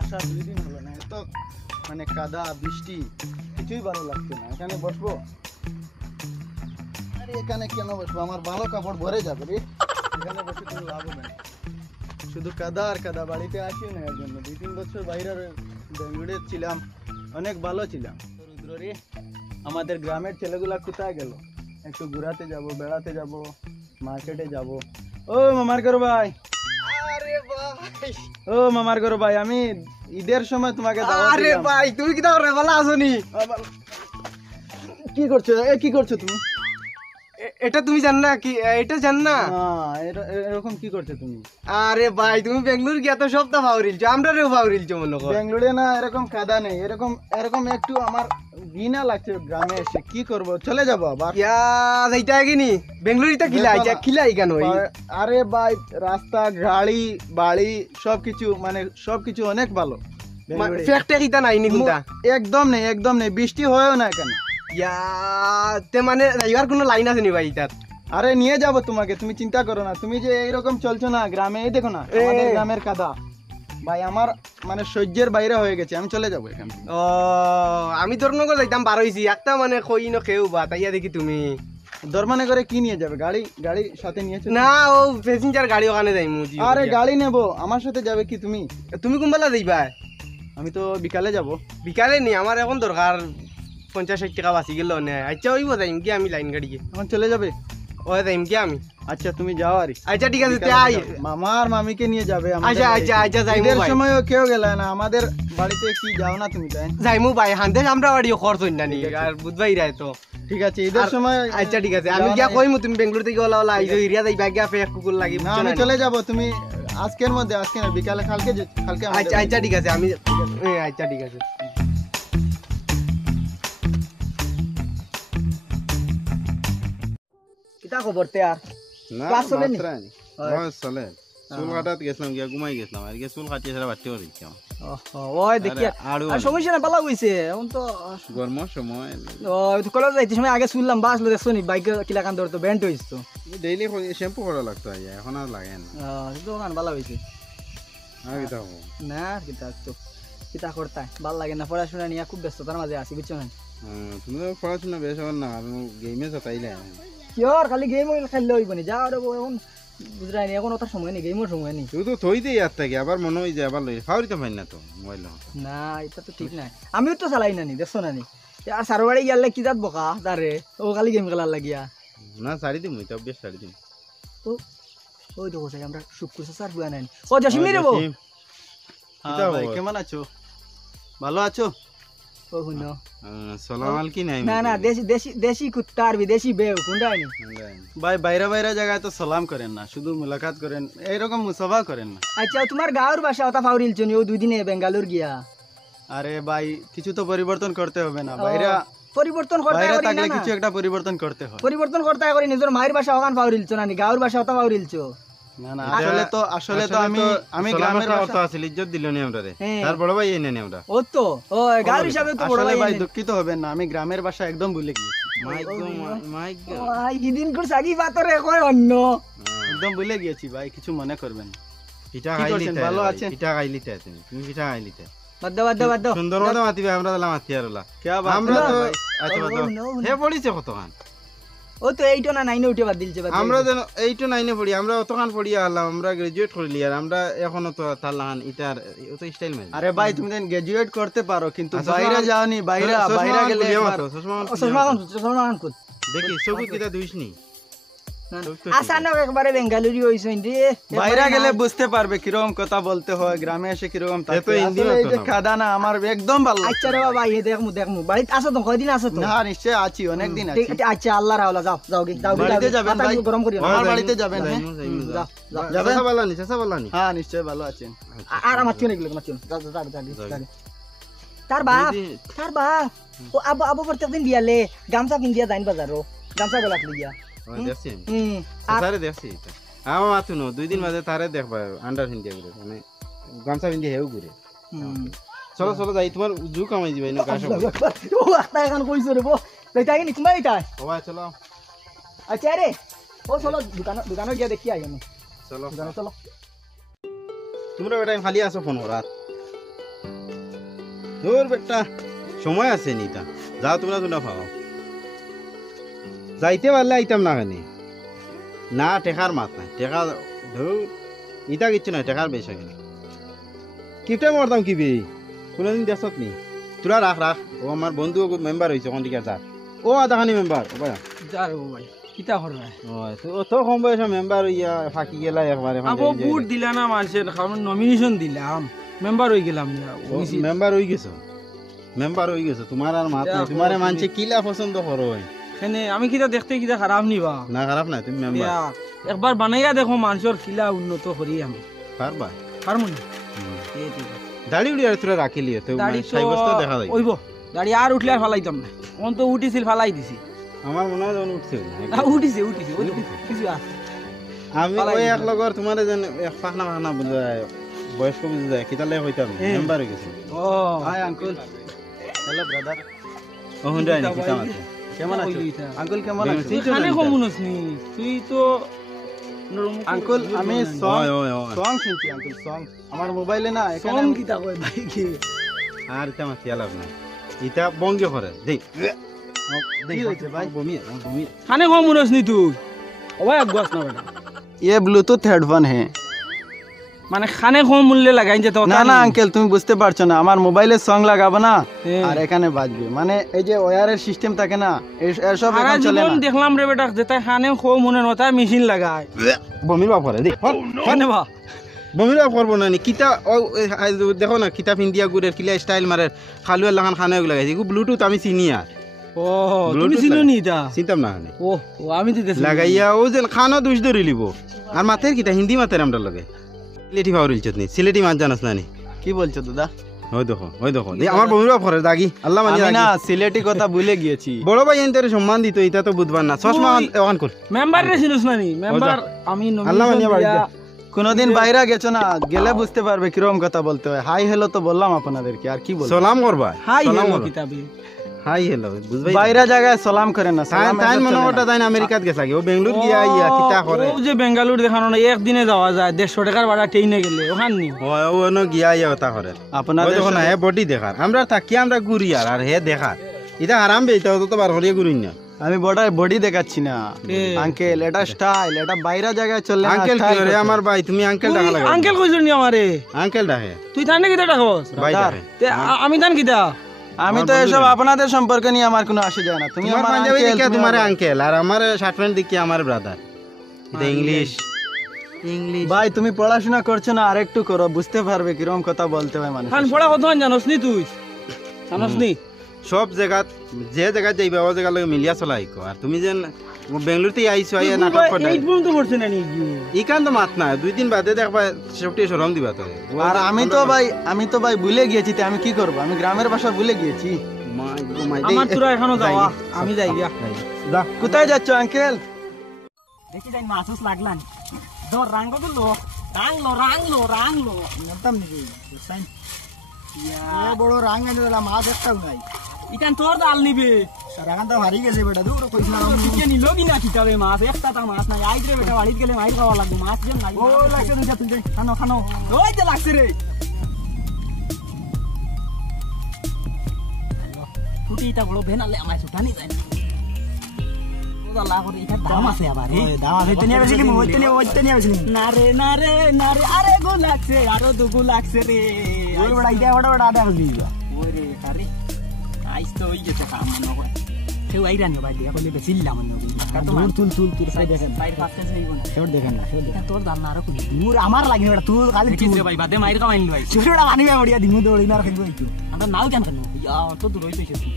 আসা 2 দিন হলো না, এত মানে কাদা বৃষ্টি কিছুই ভালো লাগছে না। এখানে বসবো? আরে এখানে কেন বসবো, আমার ভালো কাপড় ভরে যাবে রে। এখানে বসে কোনো লাভ হবে না, শুধু কাদা আর কাদা। বাড়িতে আসি না এর জন্য, 2-3 বছর বাইরে বেঙ্গুড়ে ছিলাম, অনেক ভালো ছিলাম। রুদ্র রে, আমাদের গ্রামের ছেলেগুলা কোথায় গেল? একটু ঘুরাতে যাব, বেড়াতে যাব, মার্কেটে যাব। ও মামার গরু ভাই, আরে ভাই, ও মামার গরু ভাই, আমি ঈদের সময় তোমাকে দাওয়াত আরে দিলাম। ভাই তুমি কি তাহলে ভালো আছো নি? কি করছো কি করছো তুমি? এটা তুমি জান না কি? এটা জান না? এরকম কি করছো তুমি? আরে ভাই তুমি বেঙ্গলোর গিয়া তো সপ্তাহ ফাউরিলছো, আমরাও ফাউরিলছো মনে কর। বেঙ্গলুরে না এরকম কাদা নেই, এরকম এরকম একটু আমার ঘৃণা লাগছে গ্রামে এসে। কি করব, চলে যাবো আবার। ইয়া যাইতা কিনি বেঙ্গলোরিতে খিলাই যা খিলাই কেন? আরে ভাই, রাস্তা, গাড়ি, বাড়ি সবকিছু মানে সবকিছু অনেক ভালো। ফ্যাক্টরি কিটা নাই নি কোনটা? একদম নেই, একদম নেই, বৃষ্টি হয়ও না এখানে। ইয়া তে মানে যাইবার কোনো লাইন আছে নি ভাই তার? আরে নিয়ে যাব তোমাকে, তুমি চিন্তা করো না। তুমি যে এইরকম চলছো না গ্রামে, এই দেখো না আমাদের গ্রামের কাদা ভাই, আমার মানে সহ্যের বাইরে হয়ে গেছে। আমি চলে যাবো এখান থেকে। ও আমি তোর নগর যাইতাম বার হইছি একটা মানে কই ন খেউ বা তাইয়া দেখি তুমি দরমানে করে কি নিয়ে যাবে? গাড়ি গাড়ি সাথে নিয়েছো? না ও প্যাসেঞ্জার গাড়ি ওখানে যাই মুজি। আরে গাড়ি নেবো, আমার সাথে যাবে কি তুমি? তুমি কোনবেলা যাইবা? আমি তো বিকালে যাব। বিকালে নি আমার এখন দরকার 50-60 টাকা বাঁচি গেল না। আচ্ছা ওইব যাইম কি আমি লাইন গাড়ি এখন চলে যাবে? ও যাইম কি আমি? আচ্ছা তুমি যাও। আর আচ্ছা ঠিক আছে মামার মামিকে নিয়ে যাবে। আচ্ছা আচ্ছা আচ্ছা যাইমু ঈদের ভাই। সময়ও কেউ গেল না আমাদের বাড়িতে, কি যাও না তুমি? তাই যাইমু ভাই, হান্দে আমরা বাড়িও খরচ হই না নি আর বুঝবাই রায় তো। ঠিক আছে, ঈদের সময়। আচ্ছা ঠিক আছে, আমি গিয়া কইমু তুমি বেঙ্গলোর থেকে ওলা ওলা আইজো এরিয়া যাইবা গিয়া ফেক কুকুর লাগি। না আমি চলে যাব, তুমি আজকের মধ্যে, আজকে না বিকালে, কালকে কালকে। আচ্ছা আচ্ছা ঠিক আছে আমি আচ্ছা ঠিক আছে। কিটা খবর তে? আর না ক্লাস চলে নি? চলে। চুল কাটাত গেছিলাম, গিয়া ঘুমাই গেছিলাম, আর গিয়া চুল কাটিয়ে সারা বাড়তে পারি। ওই দেখি আর সমস্যা না, ভালো হইছে এখন তো। গরমের সময় ওই তো কলেজ যাইতে সময় আগে শুনলাম বাস লো দেখছো নি, বাইক কিলা কান ধরতো ব্যান্ড হইছে তো। ডেইলি শ্যাম্পু করা লাগতো, এখন আর লাগে না। তো গান ভালো হইছে আর কিতা হবো না? কিতা তো কিতা করতা ভাল লাগে না, পড়াশোনা নিয়ে খুব ব্যস্ততার মাঝে আছি, বুঝছো না? তুমি তো পড়াশোনা বেশ হবার না, আমি গেমে চাইলে কিয়র খালি গেম খেললে হইব নি? যা রে এখন বুঝলাই নি, এখন ওটার সময় নেই, গেমের সময় নেই। তুই তো থই দিয়ে ইয়ার থাকি, আবার মনে হয় যে আবার লই ফাউরি তো পাই না তো মোবাইল। না এটা তো ঠিক নাই, আমিও তো চালাই না নি, দেখছো না নি? আর সার বাড়ি গেলে কি যাত বকা তারে, ও খালি গেম খেলার লাগিয়া। না ছাড়ি দিম, তো বেশ ছাড়ি দিম। তো ওই দেখো আমরা সুপ করছে স্যার বুয়া নাই। ও জসিম রে বউ, কেমন আছো? ভালো আছো? ও শুনো সলামাল কি নাই? না না, দেশি দেশি দেশি কুত্তা আর বিদেশি বেউ কোনটাই নি ভাই। বাইরে বাইরে জায়গায় তো সালাম করেন না, শুধু মুলাকাত করেন, এইরকম মুসাফা করেন না। আচ্ছা তোমার গাঁর ভাষা ওটা ফাউরিল চনি, ও 2 দিনে বেঙ্গালুর গিয়া। আরে ভাই কিছু তো পরিবর্তন করতে হবে না? বাইরে পরিবর্তন করতে হয় না, কিছু একটা পরিবর্তন করতে হয়। পরিবর্তন করতে হয়, নিজের মায়ের ভাষা ওখান ফাউরিল চো না নি, গাঁর ভাষা ওটা ফাউরিল চো না। না আসলে তো আমি গ্রামের কথা আছে, ইজ্জত দিল নি আমরা রে, তার বড় ভাই এনে নি আমরা। ও তো ও গাঁর হিসাবে তো বড় ভাই। দুঃখিত হবেন না, আমি গ্রামের ভাষা একদম ভুলে গিয়েছি। দিন করে সাগি বাতরে কয় অন্য একদম ভুলে গিয়েছি ভাই, কিছু মনে করবেন। পিঠা খাইলিতে ভালো আছে? পিঠা খাইলিতে তুমি পিঠা খাইলিতে বাদ দাও সুন্দর মতো মাতিবে, আমরা দিলাম মাতি আরলা আমরা তো। আচ্ছা বাদ হে পড়িছে কতখান? ও তো 8 না 9 উঠে বাদ দিলছে। আমরা যেন 8 9 পড়ি, আমরা অতখান পড়ি আলাম, আমরা গ্রাজুয়েট করলি আর আমরা এখনো তো তারলাহান ইটার অত স্টাইল নাই। আরে ভাই তুমি দেন গ্রাজুয়েট করতে পারো, কিন্তু বাইরে যাওনি, বাইরে গেলে চশমা দেখি সবুজ কিটা দুইস নি আসানক একবারে বেঙ্গালুরি হইছেন রে। বাইরে গেলে বুঝতে পারবে কিরকম কথা বলতে হয়, গ্রামে এসে কিরকম থাকে। এই যে খাদা না আমার একদম ভালো। আচ্ছা রে বাবা, এই দেখমু বাড়িতে আসো তো, কয়দিন আসো তো? না নিশ্চয় আছি, অনেক দিন আছি। আচ্ছা আল্লাহ রাওলা যাও বাড়িতে যাবেন ভাই, গরম করিও না। আমার বাড়িতে যাবেন? যাও যাবেন বালানি চাচা বালানি। হ্যাঁ নিশ্চয় ভালো আছেন। আর আমার চলে গেল, মাতিও যাও। তার বাপ ও আবু প্রত্যেকদিন দিয়ালে গামছা কিন দিয়া যাইন বাজারো, গামছা গলাত লিয়া। দেখছি সারে দেখছি আমার মাথু নো 2 দিন বাদে তারে দেখবা আন্ডার ইন্ডিয়া করে, মানে গামছা পিন্ধে হেউ করে। চলো চলো যাই, তোমার জু কামাই দিবাই না কাশ ও আস্তা এখন কইছো রে বো, তাই তাই নি তোমাই তাই। ও ভাই চলো। আচ্ছা রে ও চলো দোকানে গিয়া দেখি আই আমি। চলো চলো তোমরা বেটা খালি আছো ফোন করার? তোর বেটা সময় আছে নি তা যাও তোমরা তোমরা পাও যাইতে পারলে আইতাম না কেন না টেকার মাত না টেকা ধর ইটা কিচ্ছু না টেকার বেশ কিপটা মরতাম কি বে কোনোদিন দেখছত নি তোরা রাখ রাখ ও আমার বন্ধু মেম্বার হয়েছে ওখান থেকে যা ও আধাখানি মেম্বার ও ভাই যার ও ভাই কিতা করবে ও তো কম বয়সে মেম্বার হইয়া ফাঁকি গেলা একবারে আপো বুট দিলা না মানুষের কারণ নমিনেশন দিলাম মেম্বার হয়ে গেলাম না মেম্বার হয়ে গেছো মেম্বার হয়ে গেছো তোমার আর মাত নাই তোমারে মানছে কিলা পছন্দ করো এখানে আমি কিতা দেখতে কিতা খারাপ নিবা না খারাপ না তুমি মেম্বার একবার বানাইয়া দেখো মানুষের কিলা উন্নত করি আমি পারবা হারমোনি দাড়ি উড়ি আর তোরা রাখিলি তো দাড়ি সাইবস্ত দেখা যায় ওইব দাড়ি আর উঠলে আর ফালাইতাম না কোন তো উঠিছিল ফালাই দিছি আমার মনে হয় উঠছে উঠিছে কিছু আছে আমি ওই এক লগর তোমার যেন এক পাখনা পাখনা বুঝায় বয়স্ক বুঝে যায় কিতা লাগে হইতাম মেম্বার হয়ে গেছে ও হাই আঙ্কেল হ্যালো ব্রাদার ও হুন্ডাই নাকি কেমন আছে কেমন আছো আঙ্কেল কেমন আছো তুই খানে কমুনস নি তুই তো আঙ্কেল আমি সং শুনছি আঙ্কেল সং আমার মোবাইলে না এখানে সং কিতা কই ভাই কি আর তেমন খেয়াল না এটা বঙ্গে করে দেখ কি হইছে ভাই বমি বমি খানে কমুনস নি তুই ও ভাই গস না বেটা ये ब्लूटूथ हेडफोन है মানে খানে কম মূল্যে লাগাই যেতে না না আঙ্কেল তুমি বুঝতে পারছো না আমার মোবাইলে সং লাগাবো না আর এখানে বাজবে মানে এই যে ওয়্যারের সিস্টেম থাকে না এসব এখন চলে না দেখলাম রে বেটা যেটা খানে কম মনে নতা মেশিন লাগায় বমির বাপ করে দেখ মানে বা বমির বাপ করবো না কিতা দেখো না কিতাব ইন্ডিয়া গুড়ের কিলা স্টাইল মারে খালুয়া লাগান খানে লাগাইছি ব্লুটুথ আমি চিনি আর ও তুমি চিনো নি এটা চিন্তাম না ও আমি দিতেছি লাগাইয়া ও যে খানা দুষ ধরে লিব আর মাতের কিতা হিন্দি মাতের আমরা লগে সিলেটি ভাউরিল চতনি সিলেটি মাছ জানাস না নি কি বলছো দাদা ওই দেখো আমার বমির বাপ করে দাগি আল্লাহ মানি আমি না সিলেটি কথা ভুলে গিয়েছি বড় ভাই এনতে সম্মান দিত এটা তো বুঝবার না চশমা ওখান কর মেম্বার রে চিনোস না নি মেম্বার আমি আল্লাহ মানি বাড়ি কোনদিন বাইরে গেছো না গেলে বুঝতে পারবে কিরকম কথা বলতে হয় হাই হ্যালো তো বললাম আপনাদেরকে আর কি বলবো সালাম করবা হাই হ্যালো কিতাবে হাই হ্যালো বুঝবাই বাইরে জায়গায় সালাম করেন না সালাম তাই মনে ওটা তাই আমেরিকাত গেছে ও বেঙ্গালুরু গিয়া ইয়া কিতা করে ও যে বেঙ্গালুরু দেখানো না একদিনে যাওয়া যায় 150 টাকার ভাড়া ট্রেনে গেলে ওখান নি ও ন গিয়া ইয়া ওটা করে আপনাদের দেখো না হে বডি দেখার আমরা থাকি আমরা ঘুরি আর হে দেখার এটা আরাম বে এটা তো বার হলিয়া ঘুরি না আমি বডি দেখাচ্ছি না আঙ্কেল এটা স্টাইল এটা বাইরে জায়গায় চলে আঙ্কেল কি রে আমার ভাই তুমি আঙ্কেল ডাকা লাগা আঙ্কেল কইছ নি আমারে আঙ্কেল ডাকে তুই জানে কিটা ডাকস ভাই ডাকে আমি জান কিটা আমি তো এসব আপনাদের সম্পর্কে নিয়ে আমার কোনো আসে যায় না তুমি আমার পাঞ্জাবি দিকে তোমার আঙ্কেল আর আমার শার্ট প্যান্ট দিকে আমার ব্রাদার এটা ইংলিশ ভাই তুমি পড়াশোনা করছো না আরেকটু করো বুঝতে পারবে কিরকম কথা বলতে হয় মানুষ খান পড়া কত জানোস নি তুই জানোস নি সব জায়গা যে জায়গা যাইবা ও জায়গা লাগে মিলিয়া চলা আইকো আর তুমি যেন বেঙ্গালুরুতে আইছো আইয়া নাটক করতে এই বন্ধ করছ না নি ইকান তো মাত না দুই দিন বাদে দেখবা সবটি শরম দিবা তো আর আমি তো ভাই ভুলে গিয়েছি তে আমি কি করব আমি গ্রামের ভাষা ভুলে গিয়েছি আমার তোরা এখনো যাওয়া আমি যাই গিয়া যা কোথায় যাচ্ছ আঙ্কেল দেখি যাই মাছুস লাগলান দর রাঙ্গ গুলো রাংলো নতাম নি সাইন ইয়া বড় রাং আনলা মাছ একটাও নাই ইকান তোর ডাল নিবে রাগান তো হারি গেছে বেটা দূর কইছ না আমি কি নিলো কি না কিতাবে মাছ একটা তা মাছ নাই আইজ রে বেটা বাড়িতে গেলে মাইর খাওয়া লাগবে মাছ যেন নাই ও লাগছে তুই খানো ওই যে লাগছে রে ছুটিটা বড় ভেনালে আমায় ছুটানি যায় না ওদা লাগরে এটা দাম আছে আবার দাম আছে তেনে বেশি কি ওইতে নিয়ে বেশি না রে আরে গো লাগছে আরো দুগু লাগছে রে ওই বড় আইডা বড় আডা দিবা ওই রে কারে আইস তো ওই যেতে কাম মনে হয় কেউ আইরা নিও ভাই দেখা কইলে বেশিল্লা মনে হয় কাটো তুল সাইড দেখেন সাইড পাশে যাইবো না সেও দেখেন না তোর দাম না আর কোন দূর আমার লাগি ওটা তুল খালি কি রে ভাই বাদে মাইর কামাইনি ভাই ছোটটা আনিবা বড়িয়া দিমু দৌড়ি না রাখবো একটু আমরা নাও কেন কেন ইয়া তো দূর হইতে এসেছি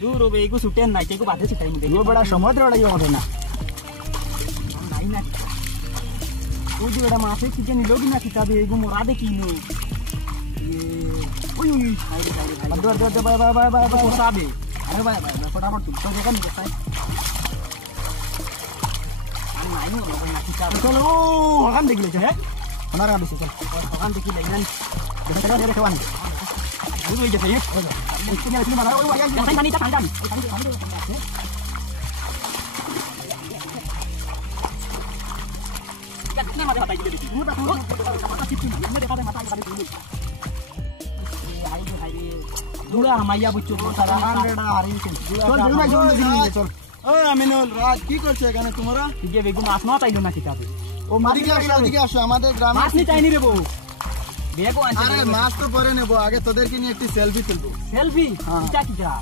দূর হবে এগো ছুটেন নাই কেগো বাদে ছুটাই নি দেখো বড় সমুদ্র ওড়াইও হবে না নাই না ওই যে বড় মাছে কি জানি লোগি না কিতাবে এগো মোরা দেখিনো ওই দর বাই ওসাবে আরে বাই ফটাফট তুল তো দেখেন দেখাই আর নাই নো না কিতাবে চলো ওখান দেখলে হ্যাঁ আমার গাড়ি চল ওখান দেখি লাইন দেখা দেখে খাওয়ানি বুঝ হই গেছে একটু না একটু মারা ওই দেখাই পানিটা ঠান্ডা কিতনে মাঝে বাতাই দিতে দিছি মুটা মাথা চিপছি না দেখা দে মাথা গাড়ি দিই হাই রে দুরা হামাইয়া বুঝছো তো সারা হান্ড্রেড হারিয়েছে চল ভাই চল ওই আমিনুল রাজ কি করছে এখানে তোমরা ঠিক আছে বেগম মাছ না চাইলো না কিতাবে ও ওদিকে আসো আমাদের গ্রামে মাছ নি চাইনি রে বউ বেগো আরে মাছ তো পরে নেব আগে তোদেরকে নিয়ে একটি সেলফি তুলবো সেলফি কিটা কিটা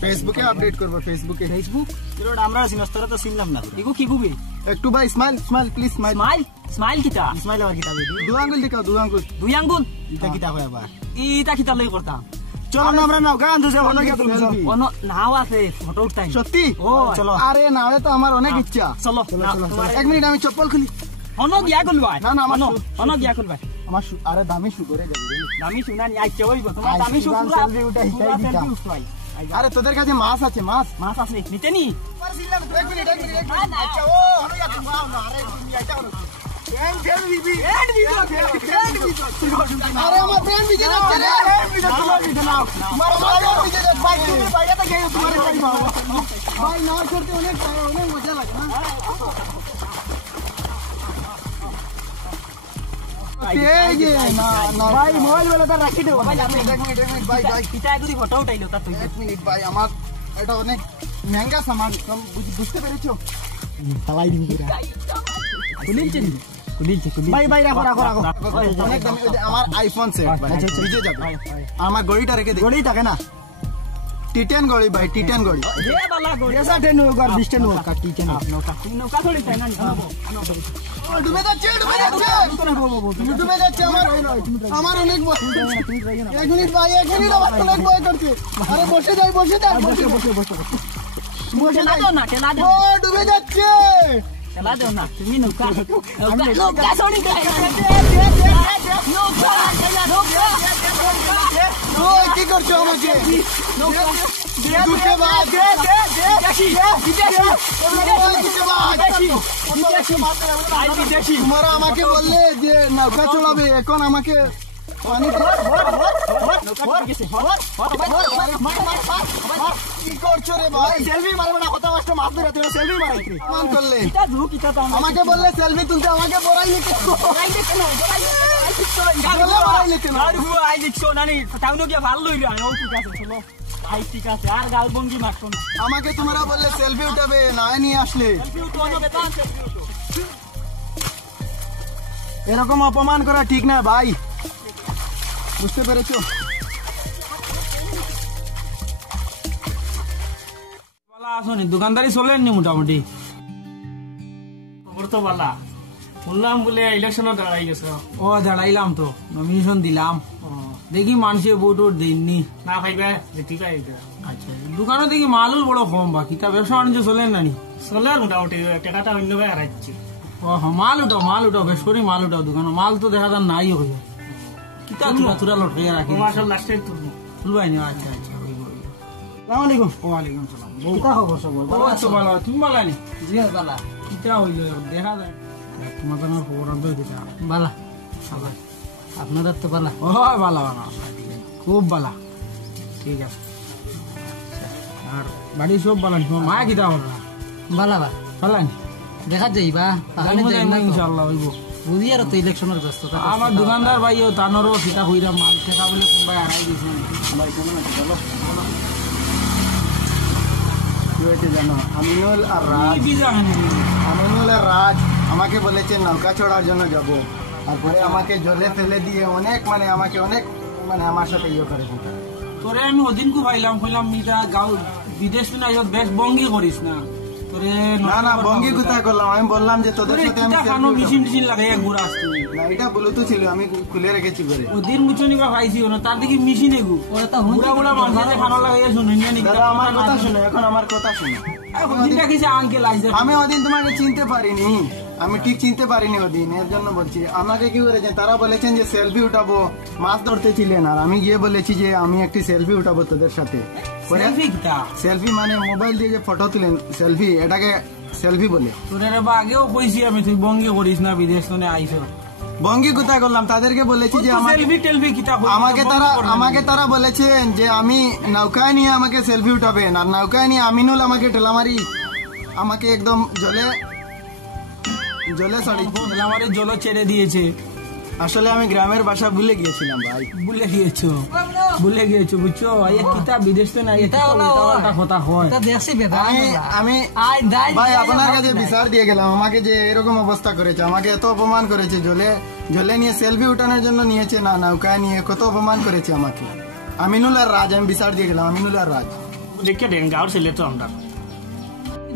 ফেসবুকে আপডেট করব ফেসবুক এরোড আমরা সিনস্তরা তো চিনলাম না এগো কি গুবে একটু ভাই স্মাইল প্লিজ স্মাইল কিটা স্মাইল আর কিটা দুই আঙ্গুল দেখাও দুই আঙ্গুল এটা কিটা কয় আবার এটা কিটা লই করতাম চলো না আমরা নাও গান দুজে অনেক সেলফি নাও আছে ফটো উঠাই সত্যি ও চলো আরে নাওয়ে তো আমার অনেক ইচ্ছা চলো এক মিনিট আমি চপ্পল খুলি অনক গিয়া কল ভাই না অনক গিয়া কল ভাই আমার আরে দামি শু করে যাবে দামি শু না নি আইছে হইব তোমার দামি শু পুরো সেলফি উঠাই সেলফি উঠাই আরে তোদের কাছে মাছ আছে মাছ আছে নিতে নি এক মিনিট আচ্ছা ও হলো তুমি না আরে তুমি আইতা করো আরে আমার ফ্রেন্ড বিজে যাচ্ছে রে তোমার বিজে যাচ্ছে ভাই তুমি বাইরে গিয়ে তোমার ভাই না করতে অনেক মজা লাগে না ভাই মোবাইল বেলাটা রাখি দেবো ভাই এক মিনিট ভাই পিতা একটু ফটো উঠাইলো তা তুই এক মিনিট ভাই আমার এটা অনেক মহঙ্গা সামান বুঝতে পেরেছো চালাই দিন খুলিলছে ভাই রাখো অনেক দামি আমার আইফোন সেট ভাই ভিজে যাবে আমার গড়িটা রেখে দে গড়ি থাকে না টিটেন গড়ি ভাই টিটেন গড়ি এ বালা গড়ি এসা টেন গড় 20 টেন का টিটেন নৌকা থোড়ি তাই না ডুবে যাচ্ছে আমার অনেক এক মিনিট ভাই আমার অনেক ভয় করছে আরে বসে যাই বসে না ও ডুবে যাচ্ছে চলা দাও না তুমি নৌকা সরি ওই কি করছো আমাকে তোমরা আমাকে বললে যে নৌকা চলাবে এখন আমাকে কি করছো রে ভাই সেলফি মারবো না কত কষ্ট মাছ ধরে তুমি সেলফি মারাইতে মান করলে আমাকে বললে সেলফি তুলতে আমাকে বড়াইলে আমাকে তোমরা বললে সেলফি উঠাবে না নিয়ে আসলে এরকম অপমান করা ঠিক না ভাই বুঝতে পেরেছো আসুন দোকানদারি চলেননি মোটামুটি খবর তো বালা শুনলাম বলে ইলেকশনও দাঁড়াই গেছে ও দাঁড়াইলাম তো নমিনেশন দিলাম দেখি মানুষের ভোট দেননি না ভাইবা যেতে পাই আচ্ছা দোকানে দেখি মালুল বড় কম বাকি তা ব্যবসা বাণিজ্য চলেন নানি চলে আর মোটামুটি টাকাটা অন্য ভাই হারাচ্ছি ও মাল উঠাও বেশ করে মাল উঠাও দোকানে মাল তো দেখা যান নাই হয়ে কিতা তুরা লটকে রাখি মাসের লাস্টে তুলবো তুলবাই না আচ্ছা আসসালামু ওয়ালাইকুম সালাম কিতা খবর সব ভালো তুমি ভালো নি জি ভালো কিতা হইল দেখা যায় তোমাদের আমার খবর আনতে দিতা ভালো ভালো আপনাদের তো ভালো ও ভালো খুব ভালো ঠিক আছে আর বাড়ি সব ভালো তোমার মা কিতা হল ভালো ভালো দেখা যাইবা ইনশাআল্লাহ হইব বুঝি আর তো ইলেকশনের ব্যস্ততা আমার দোকানদার ভাইও তানোরও কিতা হইরা মাল ঠেকা বলে কোনবাই হারাই দিয়েছে ভাই কেমন আছে বলো কি হয়েছে জানো আমিনুল আর রাজ আমাকে বলেছে নৌকা চড়ার জন্য যাব তারপরে আমাকে জলে ফেলে দিয়ে অনেক আমাকে অনেক আমার সাথে ইয়ে করে তোরে আমি ওদিন কু ভাইলাম মিটা গাঁও বিদেশ না বেশ বঙ্গি করিস না তোরে না বঙ্গি কোথা করলাম আমি বললাম যে তোদের সাথে আমি কানো মেশিন লাগাইয়া ঘুরা আসছি না এটা ব্লুটুথ ছিল আমি খুলে রেখেছি করে ওদিন মুচনি বা ভাইছি না তার দেখি মেশিন এগু ওরা তো বুড়া মানুষে খানো লাগাইয়া শুনুন জানি দাদা আমার কথা শুনো এখন আমার কথা শুনো ওদিনটা কিছু আঙ্কেল আইছে আমি ওদিন তোমাকে চিনতে পারিনি আমি ঠিক চিনতে পারিনি ওদিন এর জন্য বলছি আমাকে কি করেছেন তারা বলেছেন যে সেলফি উঠাবো মাছ ধরতে ছিলেন আর আমি গিয়ে বলেছি যে আমি একটি সেলফি উঠাবো তোদের সাথে সেলফি মানে মোবাইল দিয়ে যে ফটো তুলেন সেলফি এটাকে সেলফি বলে তোদের আগেও কইছি আমি তুই বঙ্গি করিস না বিদেশ তো আইসো বঙ্গি কোথায় করলাম তাদেরকে বলেছি যে আমাকে তারা বলেছেন যে আমি নৌকায় নিয়ে আমাকে সেলফি উঠাবেন আর নৌকায় নিয়ে আমিনুল আমাকে ঠেলামারি আমাকে একদম জলে জলে ঠেলামারি জলে ছেড়ে দিয়েছে আসলে আমি গ্রামের ভাষা ভুলে গিয়েছিলাম ভাই। ভুলে গিয়েছো বুঝছো এই কিতা বিদেশ তো না এটা কথা হয় আমি ভাই আপনার কাছে বিচার দিয়ে গেলাম, আমাকে যে এরকম অবস্থা করেছে, আমাকে এত অপমান করেছে, জলে নিয়ে সেলফি উঠানোর জন্য নিয়েছে, না নৌকায় নিয়ে কত অপমান করেছে আমাকে। আমিনুল আর রাজ, আমি বিচার দিয়ে গেলাম, আমিনুল আর রাজ। দেখিয়া দেন গাঁর ছেলে তো আমরা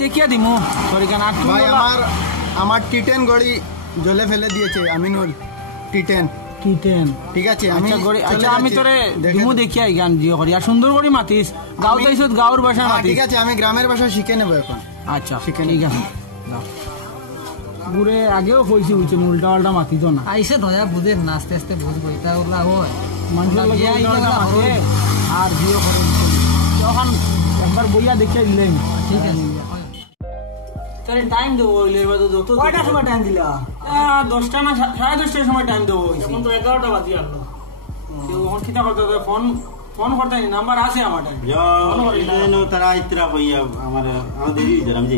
দেখিয়া দিমু ভাই আমার টিটেন গড়ি জলে ফেলে দিয়েছে আমিনুল, টিটেন। ঠিক আছে আমি তোরে দিমু দেখিয়া গান দিও করি আর সুন্দর করে মাতিস গাঁও তাইছত গাঁর ভাষা মাতিস। ঠিক আছে আমি গ্রামের ভাষা শিখে নেবো এখন। আচ্ছা শিখে ঠিক আছে ঘুরে আগেও কইছি বুঝছে উল্টা পাল্টা মাতি তো না আইসে ধয়া বুঝেন না, আস্তে আস্তে বুঝবো এটা ওলা হয় মানুষের লগে আর জিও করে তখন একবার বইয়া দেখিয়া দিলেন। ঠিক আছে তাহলে টাইম দেবো যত কয়টার সময় টাইম দিলা? 10টা না 10:30টার সময় টাইম দেবো, এখন তো 11টা বাজে আসলো। খিতা করতে ফোন করতে নাম্বার আছে আমার টাইম তারা ইতরা কইয়া আমাদের আমি যে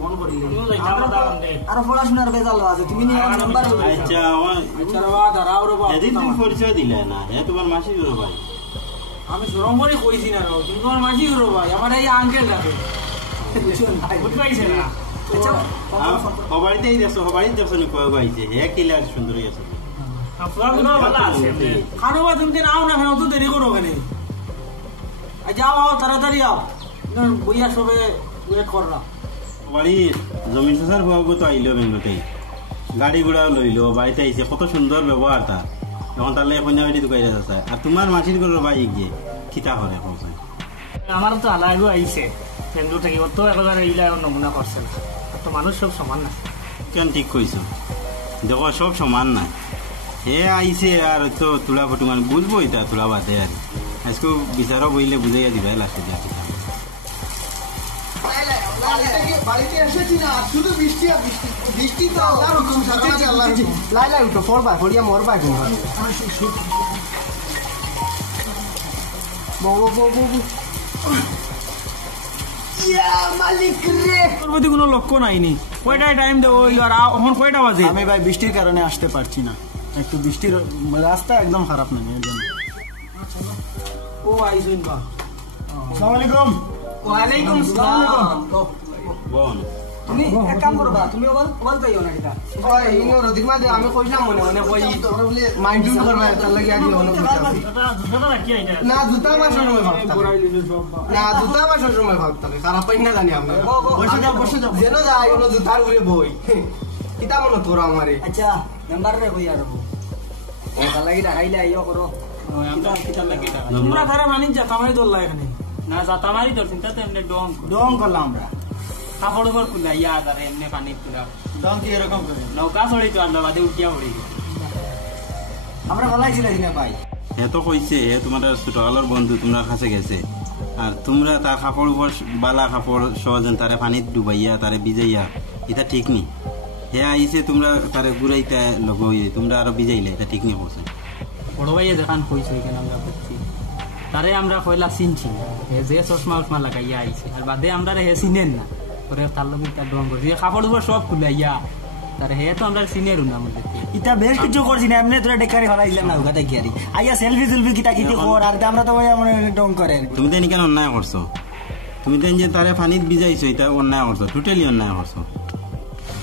ফোন করি আর পড়াশোনার বেজাল আছে, তুমি নিয়ে নাম্বার পরিচয় দিলে না তোমার মাসি গুলো ভাই। আমি সরম করে কইছি না তুমি তোমার মাসি গুলো ভাই, আমার এই আঙ্কেল ডাকে বুঝতে পাইছে না। সবারই দেখছো নি কয়ে গাইছে এক কিলা সুন্দরই আছে। খানোবা তুমি নাও না, অত দেরি করো ওখানে যাও তাড়াতাড়ি আও, বইয়া সবে ওয়েট কররা। বাড়ির জমিন চাষার বাবু তো আইলো বেঙ্গতেই, গাড়ি ঘোড়া লইলো, বাড়িতে আইছে, কত সুন্দর ব্যবহার তার। এখন তাহলে কন্যাবাড়ি ঢুকাই যাচ্ছে, আর তোমার মাসির ঘরের বাইক গিয়ে খিতা করে পৌঁছায়। আমার তো আলাগো আইছে বেঙ্গলোর থেকে, ওর তো একবার এইলা নমুনা করছে না, তো মানুষ সব সমান না। কেন ঠিক কইছো, দেখো সব সমান না। হে আইছে আর তো তুলা ফটু মানে বুঝবো এটা তুলা বাদে আর আজকে বিচারও বইলে বুঝাইয়া দিবা লাস্টে যা কিতা। বাড়িতে এসেছি না, শুধু বৃষ্টি আর বৃষ্টি তো আল্লাহর হুকুম, আল্লাহর হুকুম। লাইলা উঠো, পড়বা পড়িয়া মরবা কিন্তু। কোনো লক্ষ্য নাইনি, কয়টায় টাইম দেবো আর এখন কয়টা বাজে? আমি ভাই বৃষ্টির কারণে আসতে পারছি না, একটু বৃষ্টির রাস্তা একদম খারাপ নাই এর জন্য। ও আইসুন বা আসসালামু আলাইকুম। ওয়ালাইকুম আসসালাম। বল তুমি এক কাম করবা, তুমি ওবাল যাইও না এটা ওই ইনো রদির মাঝে আমি কইলাম মনে কই মাইন্ড ইউজ করবা, তার লাগি আগে হলো না জুতা মাসের সময় ভাবতা না জুতা মাসের সময় ভাবতা খারাপ পাই না জানি আমরা। বসে যাও যেন যাই ওনো জুতার উপরে বই কিতা মনে তোরা আমারে। আচ্ছা নাম্বার রে কই আরবো তার লাগি দেখাইলে আইও করো। তোমরা তারা মানি জাতামারি ধরলা এখানে না, জাতামারি ধর চিন্তা তো এমনি ডং করলাম আমরা। কাপড় উপর খুললা ইয়া আর এমনি পানি তুলা ডং কি এরকম করে নৌকা চড়ি তো আমরা বাদে উঠিয়া পড়ি আমরা বলাইছিলাম না ভাই। হে তো কইছে হে তোমার ছোটকালের বন্ধু তোমার কাছে গেছে, আর তোমরা তার কাপড় উপর বালা কাপড় সহজেন তারে পানিত ডুবাইয়া তারে ভিজাইয়া, এটা ঠিক নি। হে আইছে তোমরা তারে ঘুরাইতে লগই তোমরা আরো ভিজাইলে, এটা ঠিক নি করছে। বড় ভাইয়ে দেখান কইছে এখানে আমরা করছি তারে আমরা কইলা চিনছি হে যে চশমা উসমা লাগাইয়া আইছে, আর বাদে আমরা হে চিনেন না করে তার লগে তার ডং করছি কাপড় উপর সব খুলাইয়া তারে হে তো আমরা চিনেরু না আমাদের ইটা বেশ কিছু করছি না, এমনি তোরা ডেকারি হরাইলেন না ওখানে কি আর আইয়া সেলফি কিটা কিটি কর, আর আমরা তো ভাই আমরা ডং করেন। তুমি তো কেন অন্যায় করছো, তুমি তো যে তারে পানিত ভিজাইছো, এটা অন্যায় করছো, টোটালি অন্যায় করছো।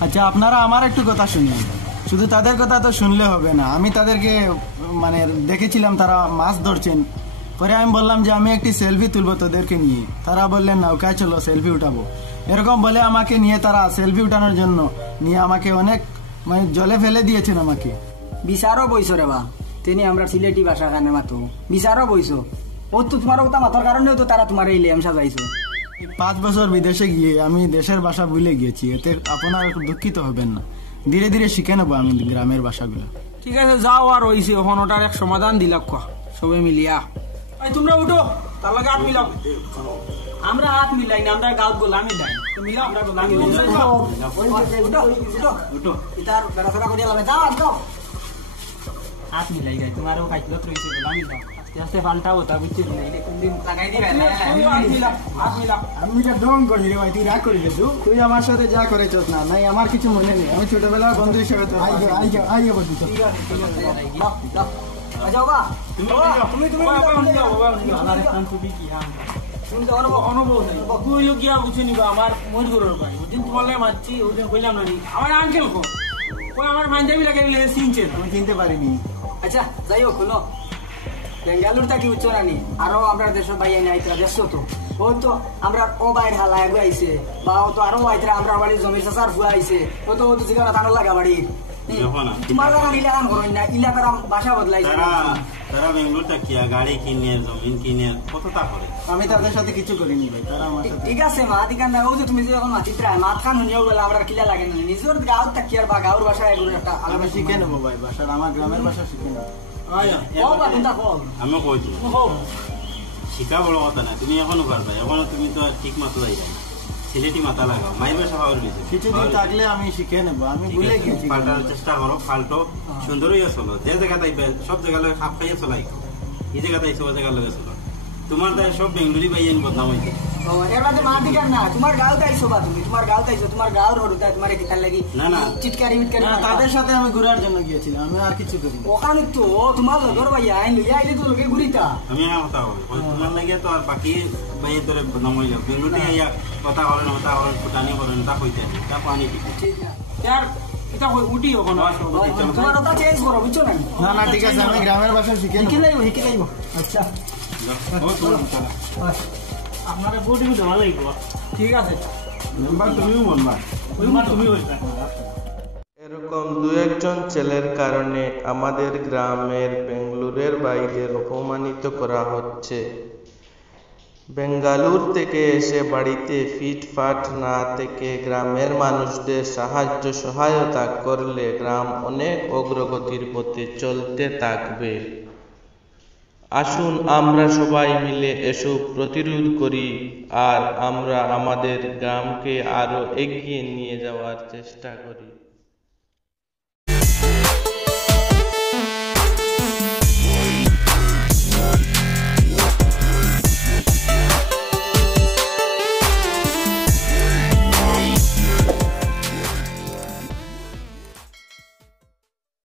আচ্ছা আপনারা আমার একটু কথা শুনুন, শুধু তাদের কথা তো শুনলে হবে না। আমি তাদেরকে মানে দেখেছিলাম তারা মাছ ধরছেন, পরে আমি বললাম যে আমি একটি সেলফি তুলবো তোদেরকে নিয়ে, তারা বললেন নৌকায় চলো সেলফি উঠাবো, এরকম বলে আমাকে নিয়ে তারা সেলফি উঠানোর জন্য নিয়ে আমাকে অনেক মানে জলে ফেলে দিয়েছেন আমাকে। বিচারও বইছো রে বা, তিনি আমরা সিলেটি ভাষা কানে মাতো বিচারও বইছো, ও তো তোমার কথা মাথার কারণেও তো তারা তোমার এই লেম সাজাইছো। 5 বছর বিদেশে গিয়ে আমি দেশের ভাষা ভুলে গিয়েছি, এতে আপনারা দুঃখিত হবেন না, ধীরে ধীরে শিখে নেবো আমি গ্রামের ভাষাগুলো। ঠিক আছে যাও, আর হইছে এখন ওটার এক সমাধান দিলাম সবে মিলিয়া। তোমরা উঠো তার লগে হাত মিলাও, আমরা হাত মিলাই না, আমরা গাঁত গোলামি লাই মিলাও, আমরা গোলামি ইতার বেড়াফেরা করিয়া যাবে, যাও যাও হাত মিলাই গাই তোমারও খাইলত রয়েছে বলে আমি আস্তে আস্তে পাল্টাও তা বুঝছি না এটা কোনদিন লাগাই দিবে আমি এটা ডং করি রে ভাই তুই রাগ করি রে তুই আমার সাথে যা করেছস না নাই আমার কিছু মনে নেই আমি ছোটবেলার বন্ধু হিসেবে তো আইগে বলছি আচ্ছা বাবা তুমি আমার স্থান তুমি কি অনুভব নেই তুই গিয়া বুঝে নিবা আমার মন গরুর ভাই ওদিন তোমার লাগে মারছি ওদিন কইলাম না আমার আঙ্কেল কো আমার মাইন্ডাবি লাগে চিনছে আমি চিনতে পারিনি আচ্ছা যাই হোক শুনো বেঙ্গালুর থাকি উচ্চ রানি আরো আমরা দেশের ভাই আইনা আইতরা দেখছো তো ও তো আমরা ও বাইর হালা এগু আইছে বা ও তো আরো আইতরা আমরা বাড়ির জমির চাচার ফুয়া আইছে ও তো জিগানা থানো লাগা বাড়ির তোমার লাগা ইলাকান করেন না ইলাকার ভাষা বদলাইছে তারা বেঙ্গলোর থাকিয়া গাড়ি কিনে জমিন কিনে কতটা করে আমি তাদের সাথে কিছু করিনি ভাই তারা আমার সাথে ঠিক আছে মা দিকান ও যে তুমি যে এখন মাতিত্রা মাত খান শুনিও বলে আমরা কিলা লাগে না নিজের গাঁও থাকি আর বা গাঁওর ভাষা এগুলো একটা আমি শিখে নেবো ভাই ভাষা আমার গ্রামের ভাষা শিখে নেবো আমি কইছি শিখা বড় কথা না তুমি এখনো পারবা এখনো তুমি তো ঠিক মতো যাই সিলেটি মাথা লাগাও মাইবে সবার বেশি কিছুদিন থাকলে আমি শিখে নেবো আমি ভুলে গেছি পাল্টানোর চেষ্টা করো ফাল্টো সুন্দরই চলো যে জায়গা তাইবে সব জায়গা লোক খাপ খাইয়ে চলাই এই জায়গা তাইছে ও জায়গা লোকে চলো তোমার তাই সব বেঙ্গলি বাইয়েন বদনাম হয়েছে এর মধ্যে মা দিকার না তোমার গাঁও তাইছো বা তুমি তোমার গাঁও তাইছো তোমার গাঁওর হরুতা তোমার কি তার লাগি না না চিটকারি মিটকারি না তাদের সাথে আমি ঘোরার জন্য গিয়েছিলাম আমি আর কিছু করিনি ওখানে তো তোমার লগর ভাইয়া লইয়া আইলে তো লোকে ঘুরিতা আমি কথা বলি তোমার লাগে তো আর বাকি বাইয়ের ধরে বদনাম হয়ে যাবে বেঙ্গলি থেকে কথা বলেন কথা বলেন ফুটানি করেন তা হইতে তা পানি ঠিক না यार এটা উঠি ওখানে তোমার কথা চেঞ্জ করো বুঝছো না না না ঠিক আছে আমি গ্রামের ভাষা শিখে নেবো শিখে লাইব আচ্ছা আপনারা বডি তো ভালো লাগবে ঠিক আছে নাম্বার তুমিও বলবা তুমি বলবা এরকম দু একজন ছেলের কারণে আমাদের গ্রামের বেঙ্গালুরের বাইরের অপমানিত করা হচ্ছে বেঙ্গালুর থেকে এসে বাড়িতে ফিটফাট না থেকে গ্রামের মানুষদের সাহায্য সহায়তা করলে গ্রাম অনেক অগ্রগতির পথে চলতে থাকবে আসুন আমরা সবাই মিলে এসব প্রতিরোধ করি আর আমরা আমাদের গ্রামকে আরো এগিয়ে নিয়ে যাওয়ার চেষ্টা করি।